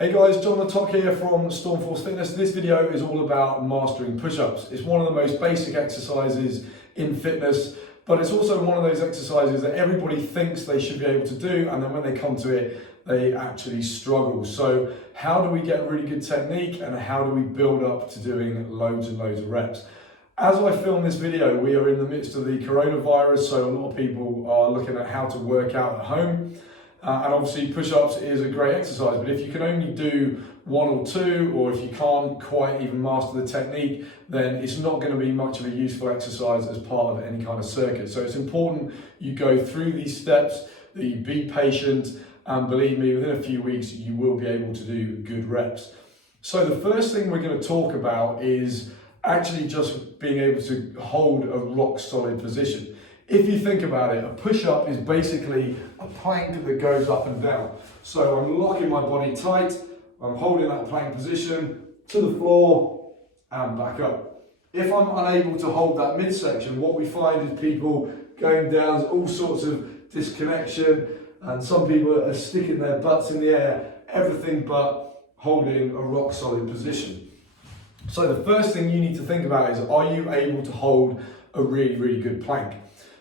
Hey guys, John Lattock here from Stormforce Fitness. This video is all about mastering push-ups. It's one of the most basic exercises in fitness, but it's also one of those exercises that everybody thinks they should be able to do, and then when they come to it, they actually struggle. So how do we get really good technique, and how do we build up to doing loads and loads of reps? As I film this video, we are in the midst of the coronavirus, so a lot of people are looking at how to work out at home. And obviously push-ups is a great exercise, but if you can only do one or two, or if you can't quite even master the technique, then it's not going to be much of a useful exercise as part of any kind of circuit. So it's important you go through these steps, that you be patient, and believe me, within a few weeks you will be able to do good reps. So the first thing we're going to talk about is actually just being able to hold a rock solid position. If you think about it, a push-up is basically a plank that goes up and down. So I'm locking my body tight, I'm holding that plank position to the floor and back up. If I'm unable to hold that midsection, what we find is people going down, all sorts of disconnection, and some people are sticking their butts in the air, everything but holding a rock solid position. So the first thing you need to think about is, are you able to hold a really, really good plank?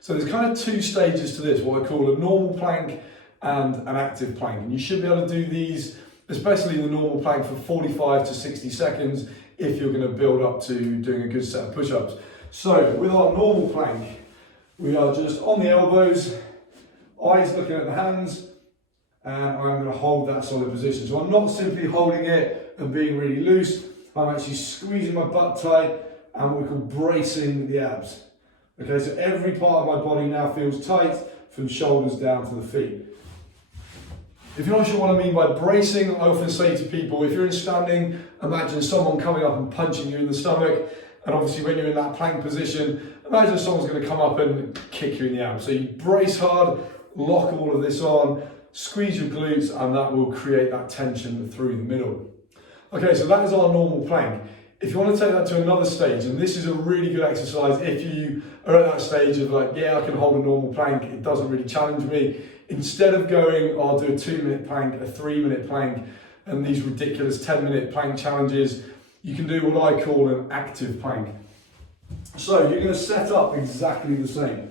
So there's kind of two stages to this, what I call a normal plank and an active plank. And you should be able to do these, especially the normal plank, for 45 to 60 seconds if you're going to build up to doing a good set of push-ups. So with our normal plank, we are just on the elbows, eyes looking at the hands, and I'm going to hold that solid position. So I'm not simply holding it and being really loose, I'm actually squeezing my butt tight and what we call bracing the abs. Okay, so every part of my body now feels tight from shoulders down to the feet. If you're not sure what I mean by bracing, I often say to people, if you're in standing, imagine someone coming up and punching you in the stomach. And obviously when you're in that plank position, imagine someone's going to come up and kick you in the abs. So you brace hard, lock all of this on, squeeze your glutes, and that will create that tension through the middle. Okay, so that is our normal plank. If you want to take that to another stage, and this is a really good exercise if you are at that stage of like, yeah, I can hold a normal plank, it doesn't really challenge me. Instead of going, I'll do a 2-minute plank, a 3-minute plank, and these ridiculous 10-minute plank challenges, you can do what I call an active plank. So you're going to set up exactly the same.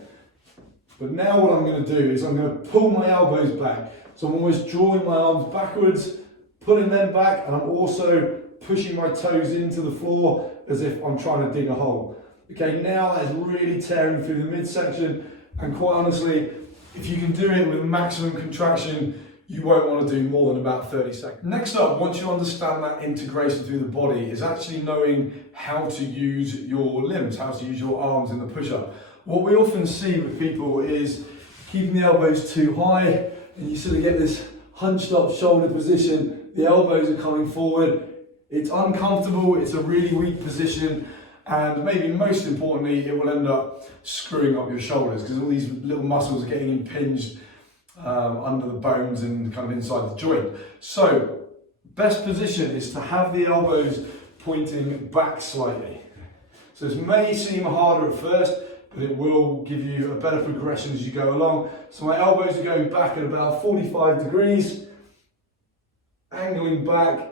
But now what I'm going to do is I'm going to pull my elbows back. So I'm almost drawing my arms backwards, pulling them back, and I'm also pushing my toes into the floor as if I'm trying to dig a hole. Okay, now that's really tearing through the midsection, and quite honestly, if you can do it with maximum contraction, you won't want to do more than about 30 seconds. Next up, once you understand that integration through the body, is actually knowing how to use your limbs, how to use your arms in the push-up. What we often see with people is keeping the elbows too high, and you sort of get this hunched up shoulder position, the elbows are coming forward, it's uncomfortable, it's a really weak position, and maybe most importantly, it will end up screwing up your shoulders because all these little muscles are getting impinged under the bones and kind of inside the joint. So, best position is to have the elbows pointing back slightly. So this may seem harder at first, but it will give you a better progression as you go along. So my elbows are going back at about 45 degrees, angling back,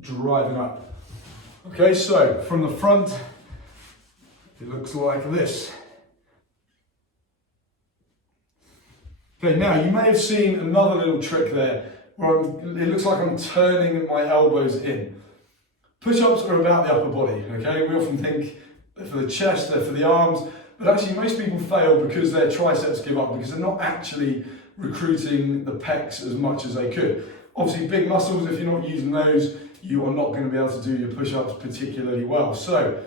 driving up. Okay, so from the front, it looks like this. Okay, now you may have seen another little trick there, where it looks like I'm turning my elbows in. Push-ups are about the upper body, okay? We often think they're for the chest, they're for the arms, but actually most people fail because their triceps give up, because they're not actually recruiting the pecs as much as they could. Obviously big muscles, if you're not using those, you are not going to be able to do your push-ups particularly well. So,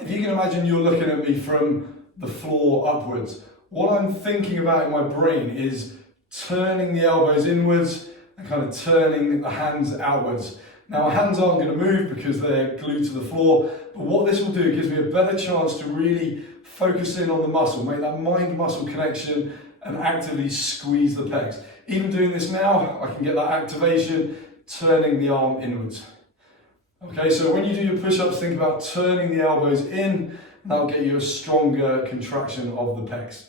if you can imagine you're looking at me from the floor upwards, what I'm thinking about in my brain is turning the elbows inwards and kind of turning the hands outwards. Now, my hands aren't going to move because they're glued to the floor, but what this will do, it gives me a better chance to really focus in on the muscle, make that mind-muscle connection and actively squeeze the pecs. Even doing this now, I can get that activation, turning the arm inwards. Okay, so when you do your push-ups, think about turning the elbows in, and that'll get you a stronger contraction of the pecs.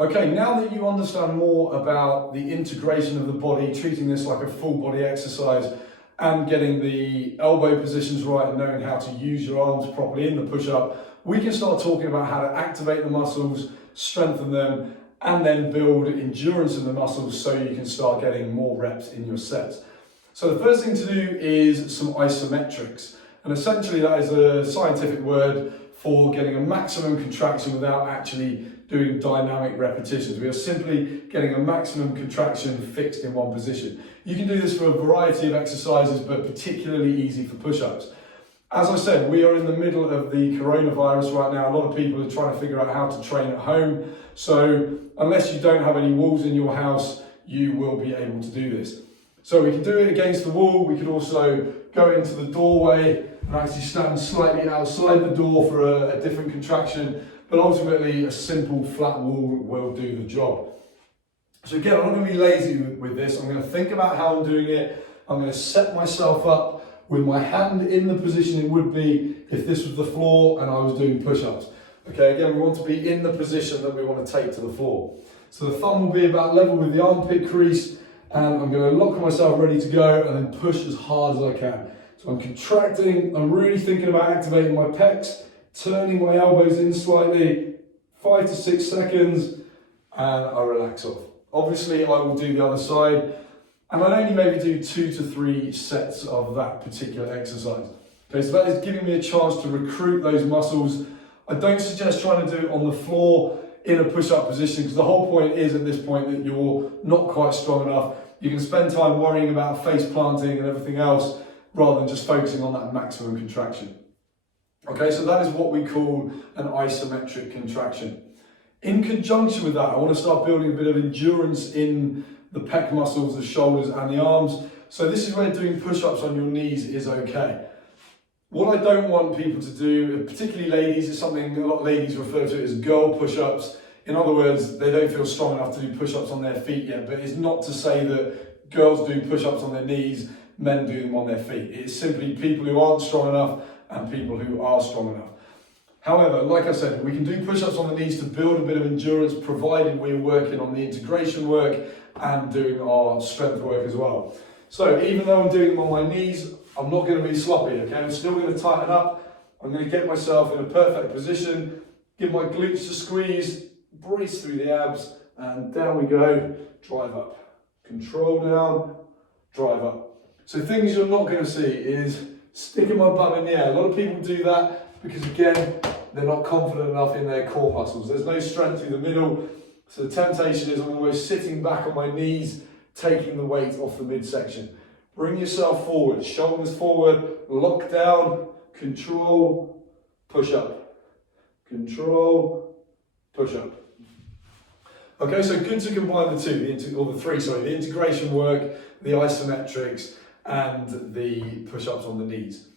Okay, now that you understand more about the integration of the body, treating this like a full body exercise and getting the elbow positions right and knowing how to use your arms properly in the push-up, we can start talking about how to activate the muscles, strengthen them, and then build endurance in the muscles so you can start getting more reps in your sets. So the first thing to do is some isometrics. And essentially that is a scientific word for getting a maximum contraction without actually doing dynamic repetitions. We are simply getting a maximum contraction fixed in one position. You can do this for a variety of exercises, but particularly easy for push-ups. As I said, we are in the middle of the coronavirus right now. A lot of people are trying to figure out how to train at home. So unless you don't have any walls in your house, you will be able to do this. So we can do it against the wall. We could also go into the doorway and actually stand slightly outside the door for a different contraction. But ultimately, a simple flat wall will do the job. So again, I'm not going to be lazy with this. I'm going to think about how I'm doing it. I'm going to set myself up with my hand in the position it would be if this was the floor and I was doing push-ups. Okay, again, we want to be in the position that we want to take to the floor. So the thumb will be about level with the armpit crease, and I'm going to lock myself ready to go and then push as hard as I can. So I'm contracting, I'm really thinking about activating my pecs, turning my elbows in slightly, 5 to 6 seconds, and I relax off. Obviously, I will do the other side, and I'd only maybe do 2 to 3 sets of that particular exercise. Okay, so that is giving me a chance to recruit those muscles. I don't suggest trying to do it on the floor in a push-up position, because the whole point is at this point that you're not quite strong enough. You can spend time worrying about face planting and everything else rather than just focusing on that maximum contraction. Okay, so that is what we call an isometric contraction. In conjunction with that, I want to start building a bit of endurance in the pec muscles, the shoulders and the arms. So this is where doing push-ups on your knees is okay. What I don't want people to do, particularly ladies, is something a lot of ladies refer to as girl push-ups. In other words, they don't feel strong enough to do push-ups on their feet yet, but it's not to say that girls do push-ups on their knees, men do them on their feet. It's simply people who aren't strong enough and people who are strong enough. However, like I said, we can do push-ups on the knees to build a bit of endurance, provided we're working on the integration work and doing our strength work as well. So even though I'm doing them on my knees, I'm not going to be sloppy, okay? I'm still going to tighten up. I'm going to get myself in a perfect position, give my glutes a squeeze, brace through the abs, and down we go, drive up. Control down, drive up. So things you're not going to see is sticking my bum in the air. A lot of people do that because, again, they're not confident enough in their core muscles. There's no strength through the middle, so the temptation is I'm almost sitting back on my knees, taking the weight off the midsection. Bring yourself forward, shoulders forward, lock down, control, push up. Control, push up. Okay, so good to combine the the integration work, the isometrics, and the push-ups on the knees.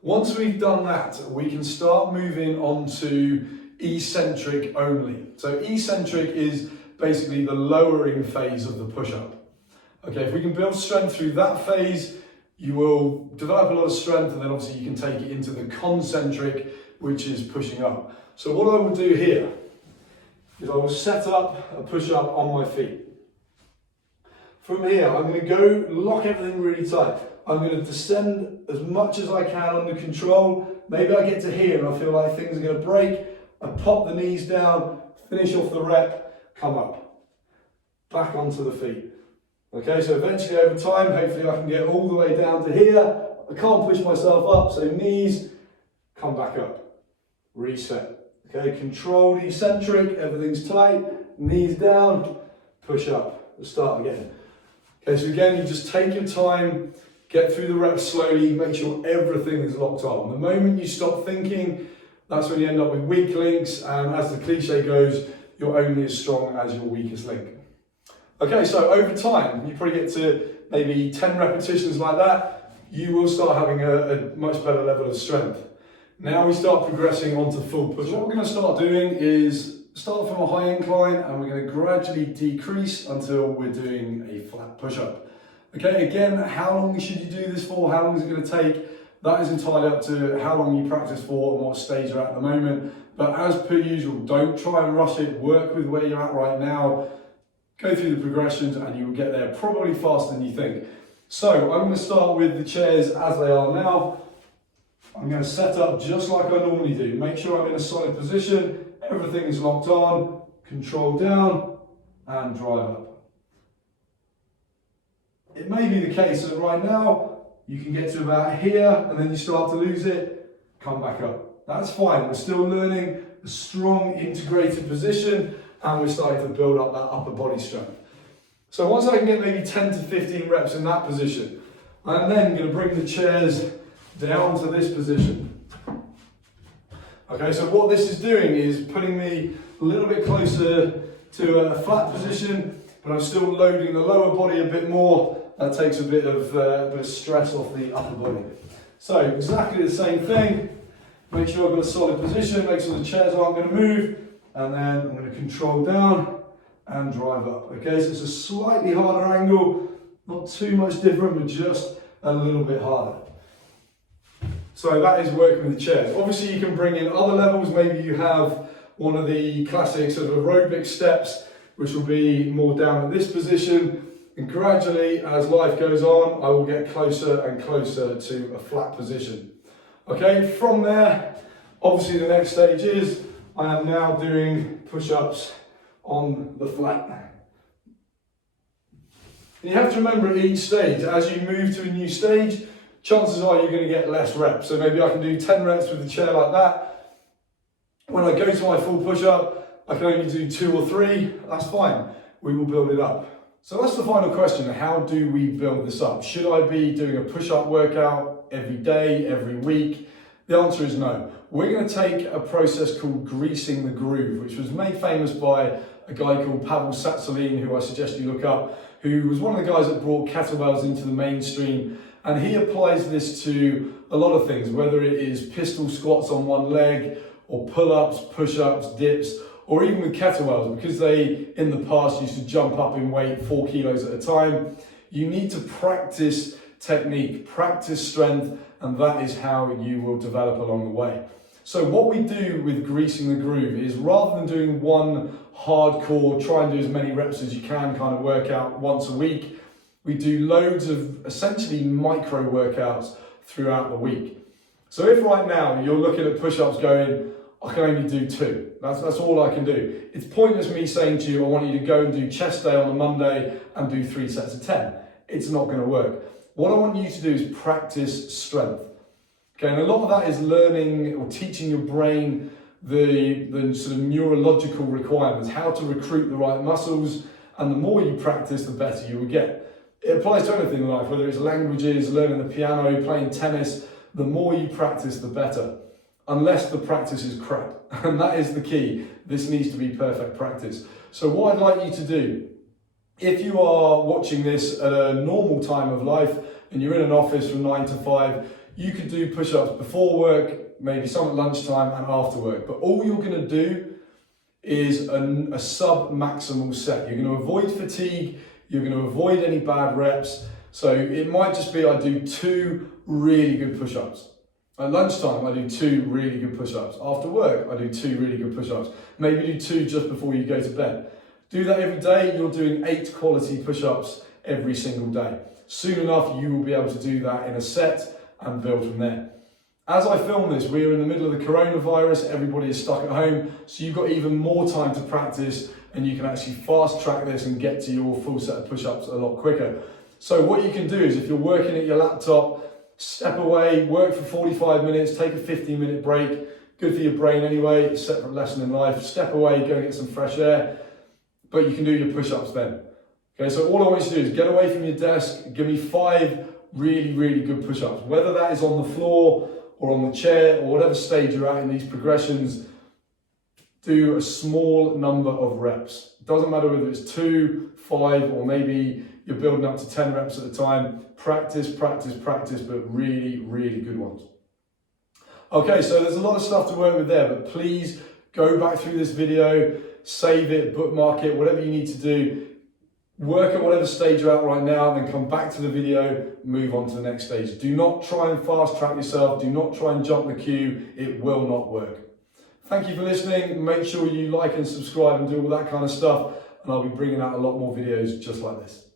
Once we've done that, we can start moving on to eccentric only. So eccentric is basically the lowering phase of the push-up. Okay, if we can build strength through that phase, you will develop a lot of strength, and then obviously you can take it into the concentric, which is pushing up. So what I will do here is I will set up a push-up on my feet. From here, I'm going to go lock everything really tight. I'm going to descend as much as I can under control. Maybe I get to here and I feel like things are going to break. I pop the knees down, finish off the rep, come up. Back onto the feet. Okay, so eventually over time, hopefully I can get all the way down to here. I can't push myself up, so knees, come back up. Reset. Okay, controlled eccentric, everything's tight. Knees down, push up. Let's start again. Okay, so again, you just take your time, get through the reps slowly, make sure everything is locked on. The moment you stop thinking, that's when you end up with weak links, and as the cliche goes, you're only as strong as your weakest link. Okay, so over time, you probably get to maybe 10 repetitions like that, you will start having a much better level of strength. Now we start progressing onto full push-up. What we're going to start doing is start from a high incline, and we're going to gradually decrease until we're doing a flat push-up. Okay, again, how long should you do this for? How long is it going to take? That is entirely up to how long you practice for and what stage you're at the moment. But as per usual, don't try and rush it. Work with where you're at right now. Go through the progressions and you will get there probably faster than you think. So I'm going to start with the chairs as they are now. I'm going to set up just like I normally do. Make sure I'm in a solid position. Everything is locked on. Control down and drive up. It may be the case that right now you can get to about here and then you start to lose it. Come back up. That's fine. We're still learning a strong integrated position and we're starting to build up that upper body strength. So once I can get maybe 10 to 15 reps in that position, I'm then going to bring the chairs down to this position. Okay, so what this is doing is putting me a little bit closer to a flat position, but I'm still loading the lower body a bit more. That takes a bit of stress off the upper body. So exactly the same thing. Make sure I've got a solid position, make sure the chairs aren't going to move, and then I'm going to control down and drive up. Okay, so it's a slightly harder angle, not too much different, but just a little bit harder. So that is working with the chairs. Obviously you can bring in other levels. Maybe you have one of the classic sort of aerobic steps, which will be more down at this position. And gradually, as life goes on, I will get closer and closer to a flat position. Okay, from there, obviously the next stage is, I am now doing push-ups on the flat. And you have to remember at each stage, as you move to a new stage, chances are you're going to get less reps. So maybe I can do 10 reps with the chair like that. When I go to my full push-up, I can only do 2 or 3. That's fine. We will build it up. So that's the final question. How do we build this up? Should I be doing a push-up workout every day, every week? The answer is no. We're going to take a process called greasing the groove, which was made famous by a guy called Pavel Tsatsouline, who I suggest you look up, who was one of the guys that brought kettlebells into the mainstream. And he applies this to a lot of things, whether it is pistol squats on one leg, or pull-ups, push-ups, dips, or even with kettlebells, because they, in the past, used to jump up in weight 4 kilos at a time. You need to practice technique, practice strength, and that is how you will develop along the way. So what we do with greasing the groove is, rather than doing one hardcore, try and do as many reps as you can kind of workout once a week, we do loads of essentially micro workouts throughout the week. So if right now you're looking at push-ups going, I can only do 2. That's all I can do. It's pointless me saying to you, I want you to go and do chest day on a Monday and do 3 sets of 10. It's not going to work. What I want you to do is practice strength. Okay, and a lot of that is learning or teaching your brain the sort of neurological requirements, how to recruit the right muscles, and the more you practice, the better you will get. It applies to anything in life, whether it's languages, learning the piano, playing tennis. The more you practice, the better. Unless the practice is crap. And that is the key. This needs to be perfect practice. So what I'd like you to do, if you are watching this at a normal time of life and you're in an office from 9 to 5, you could do push-ups before work, maybe some at lunchtime and after work. But all you're going to do is a sub-maximal set. You're going to avoid fatigue. You're going to avoid any bad reps. So it might just be I do 2 really good push-ups. At lunchtime, I do 2 really good push-ups. After work, I do 2 really good push-ups. Maybe do 2 just before you go to bed. Do that every day. You're doing 8 quality push-ups every single day. Soon enough, you will be able to do that in a set and build from there. As I film this, we are in the middle of the coronavirus. Everybody is stuck at home. So you've got even more time to practice, and you can actually fast track this and get to your full set of push-ups a lot quicker. So what you can do is, if you're working at your laptop, step away, work for 45 minutes, take a 15-minute break. Good for your brain anyway, it's a separate lesson in life. Step away, go and get some fresh air, but you can do your push-ups then. Okay, so all I want you to do is get away from your desk, give me 5 really, really good push-ups. Whether that is on the floor or on the chair or whatever stage you're at in these progressions, do a small number of reps. It doesn't matter whether it's 2, 5, or maybe you're building up to 10 reps at a time. Practice, practice, practice, but really, really good ones. Okay, so there's a lot of stuff to work with there, but please go back through this video, save it, bookmark it, whatever you need to do. Work at whatever stage you're at right now, and then come back to the video, move on to the next stage. Do not try and fast track yourself. Do not try and jump the queue. It will not work. Thank you for listening. Make sure you like and subscribe and do all that kind of stuff. And I'll be bringing out a lot more videos just like this.